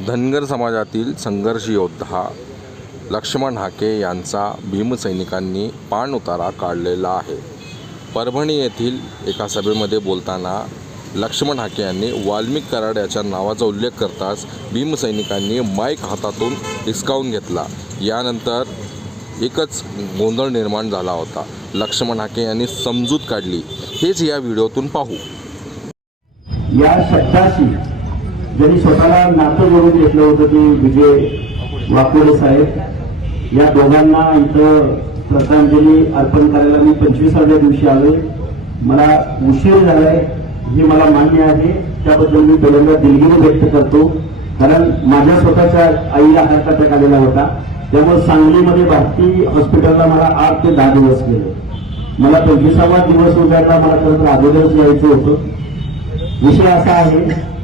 धनगर समाजातील संघर्ष योद्धा लक्ष्मण हाके यांचा भीमसैनिकांनी पाण उतारा काढलेला आहे. परभणी येथील एका सभेमध्ये बोलताना लक्ष्मण हाके यांनी वाल्मिक कराड याच्या नावाचा उल्लेख करताच भीमसैनिकांनी माईक हातातून हिसकावून घेतला. यानंतर एकच गोंधळ निर्माण झाला होता. लक्ष्मण हाके यांनी समजूत काढली. हेच या व्हिडिओतून पाहू. या शब्दाशी ज्यांनी स्वतःला नातं जोडून घेतलं होतं ते विजय वाकोडे साहेब. या दोघांना इथं श्रद्धांजली अर्पण करायला मी पंचवीसाव्या दिवशी आलोय. मला उशीर झालाय हे मला मान्य आहे. त्याबद्दल मी पहिल्यांदा दिलगिरी व्यक्त करतो. कारण माझ्या स्वतःच्या आईला हार्ट अटॅक आलेला होता. त्यामुळे सांगलीमध्ये भारती हॉस्पिटलला मला आठ ते दहा दिवस गेले. मला पंचवीसावा दिवस उजाडला मला खरं तर अगोदरच यायचं होतं. विषय असा आहे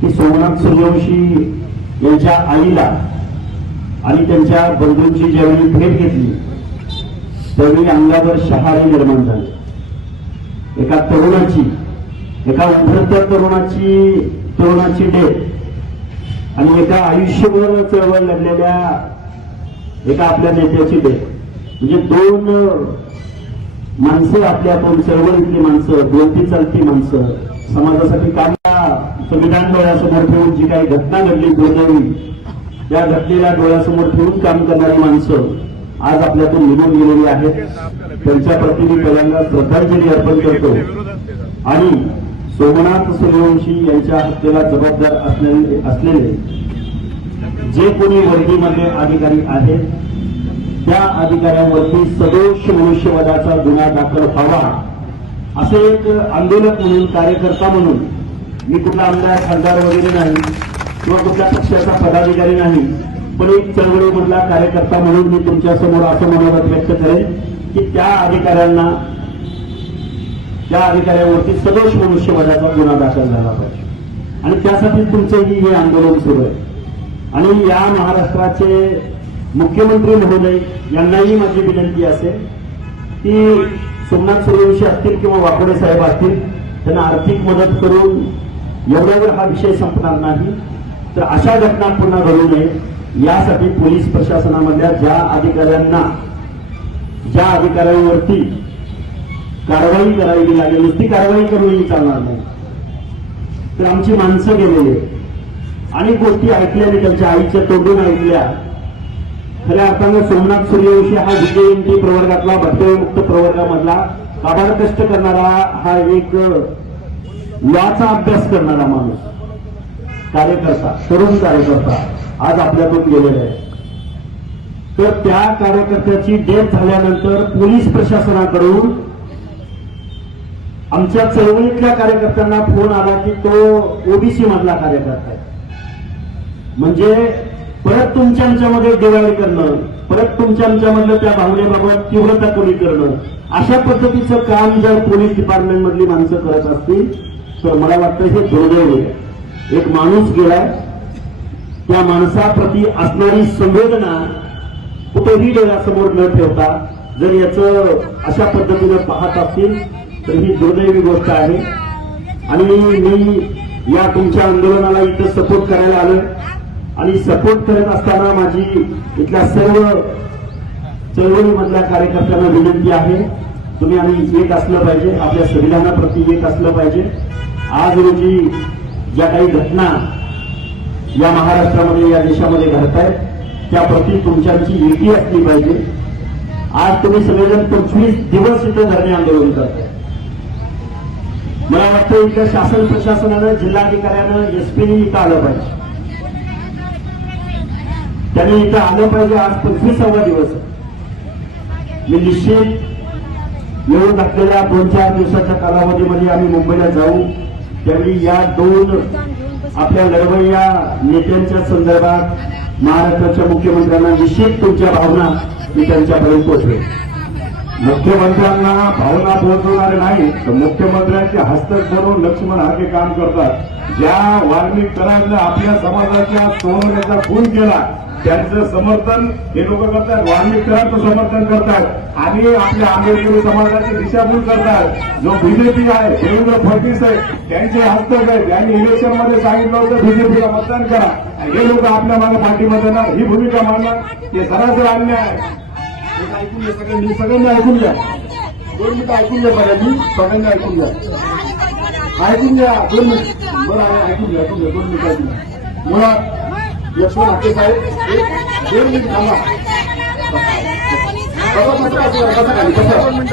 की सोमनाथ सूर्यवंशी यांच्या आईला आणि त्यांच्या बंधूंची ज्यावेळी भेट घेतली त्यावेळी अंगावर शहारे निर्माण झाले. एका तरुणाची एका उभरत्या तरुणाची तरुणाची डेथ आणि एका आयुष्यभर चळवळ लढलेल्या एका आपल्या नेत्याची डेथ म्हणजे दोन माणसं आपल्या आपण चळवळीतली माणसं बोलती चालती माणसं समाजासाठी काम संविधान डोळ्यासमोर ठेवून जी काही घटना घडली दुर्दैवी त्या घटनेला डोळ्यासमोर ठेवून काम करणारी माणसं आज आपल्यातून निघून गेलेली आहेत. त्यांच्या प्रती मी पहिल्यांदा श्रद्धांजली अर्पण करतो. आणि सोमनाथ सूर्यवंशी यांच्या हत्येला जबाबदार असलेले जे कोणी वर्दीमध्ये अधिकारी आहेत त्या अधिकाऱ्यांवरती सदोष मनुष्यवादाचा गुन्हा दाखल व्हावा असे एक आंदोलक म्हणून कार्यकर्ता म्हणून मी कुठला आमदार खासदार वगैरे नाही किंवा कुठल्या पक्षाचा पदाधिकारी नाही पण एक चळवळीमधला कार्यकर्ता म्हणून मी तुमच्यासमोर असं मनोगत व्यक्त करेन की त्या अधिकाऱ्यांना त्या अधिकाऱ्यांवरती सदोष मनुष्यवधाचा गुन्हा दाखल झाला पाहिजे. आणि त्यासाठी तुमचंही हे आंदोलन सुरू आहे. आणि या महाराष्ट्राचे मुख्यमंत्री महोदय यांनाही माझी विनंती असेल की सोमनाथ सूर्यवंशी असतील किंवा वाकोडे साहेब असतील त्यांना आर्थिक मदत करून एवढ्यावर हा विषय संपणार नाही. तर अशा घटना पुन्हा घडू नये. यासाठी पोलीस प्रशासनामधल्या ज्या अधिकाऱ्यांना ज्या अधिकाऱ्यांवरती कारवाई करावी लागेल नुसती कारवाई करूनही चालणार नाही. तर आमची माणसं गेलेली अनेक गोष्टी ऐकल्या मी त्यांच्या आईच्या तोंडून ऐकल्या. खऱ्या अर्थानं सोमनाथ सूर्यवंशी हा विजयंती प्रवर्गातला भटकळमुक्त प्रवर्गामधला काबाड कष्ट करणारा हा एक याचा अभ्यास करणारा माणूस कार्यकर्ता तरुण कार्यकर्ता आज आपल्यातून गेलेला आहे. तर त्या कार्यकर्त्याची डेथ झाल्यानंतर पोलीस प्रशासनाकडून आमच्या चळवळीतल्या कार्यकर्त्यांना फोन आला की तो ओबीसी मधला कार्यकर्ता आहे. म्हणजे परत तुमच्या आमच्यामध्ये दिवाळी करणं परत तुमच्या आमच्यामधलं त्या भावनेबाबत तीव्रता कमी करणं अशा पद्धतीचं काम जर पोलीस डिपार्टमेंट मधली माणसं करत असतील तर मला वाटतं हे दुर्दैव आहे. एक माणूस गेलाय त्या माणसाप्रती असणारी संवेदना कुठेही डोळ्यासमोर न ठेवता जर याचं अशा पद्धतीनं पाहत असतील तर ही दुर्दैवी गोष्ट आहे. आणि मी या तुमच्या आंदोलनाला इथं सपोर्ट करायला आलोय. आणि सपोर्ट करत असताना माझी इथल्या सर्व चळवळीमधल्या कार्यकर्त्यांना विनंती आहे. तुम्ही आम्ही एक असलं पाहिजे आपल्या संविधानाप्रती एक असलं पाहिजे. आज रोजी ज्या काही घटना या महाराष्ट्रामध्ये या देशामध्ये घडत आहेत त्याप्रती तुमच्याची एकी असली पाहिजे. आज तुम्ही सगळेजण पंचवीस दिवस इथं धरणे आंदोलन करताय. मला वाटतं इथं शासन प्रशासनानं जिल्हाधिकाऱ्यानं एसपीने इथं आलं पाहिजे. त्यांनी इथं आलं पाहिजे आज पंचवीसावा दिवस. मी निश्चित येऊन टाकलेल्या दोन चार दिवसाच्या कालावधीमध्ये आम्ही मुंबईला जाऊ. त्यांनी या दोन आपल्या लढवय्या नेत्यांच्या संदर्भात महाराष्ट्राच्या मुख्यमंत्र्यांना निश्चित तुमच्या भावना मी त्यांच्यापर्यंत पोहोचवेल मुख्यमंत्र्यांना भावना पोहोचवणारे नाही तर मुख्यमंत्र्यांचे हस्तक धरून लक्ष्मण हाके काम करतात. ज्या वाल्मिक आपल्या समाजाच्या सोहळ्याचा खून केला त्यांचं समर्थन हे लोक करतात वाल्मिकरांचं समर्थन करतात. आणि आपल्या आंबेडकरी समाजाची दिशाभूल करतात. जो बीजेपी आहे देवेंद्र फडणवीस आहे त्यांचे हस्तक आहे त्यांनी इलेक्शनमध्ये सांगितलं होतं बीजेपीला मतदान करा. हे लोक आपल्या मागे पाठीमध्ये ना ही भूमिका मांडणार हे सरासर अन्याय आहे. ऐकून घ्या सगळ्यांनी सगळ्यांनी ऐकून घ्या दोन मिनिटं ऐकून घ्या सगळ्यांनी सगळ्यांनी ऐकून घ्या ऐकून घ्या दोन मिनिट बरं ऐकून घ्या ऐकून घ्या दोन मिनिटं ऐकून घ्या मुळात यशवंत हाके साहेब दोन मिनिट थांबा कसं बसा, बसा, कसं खाली, बसा.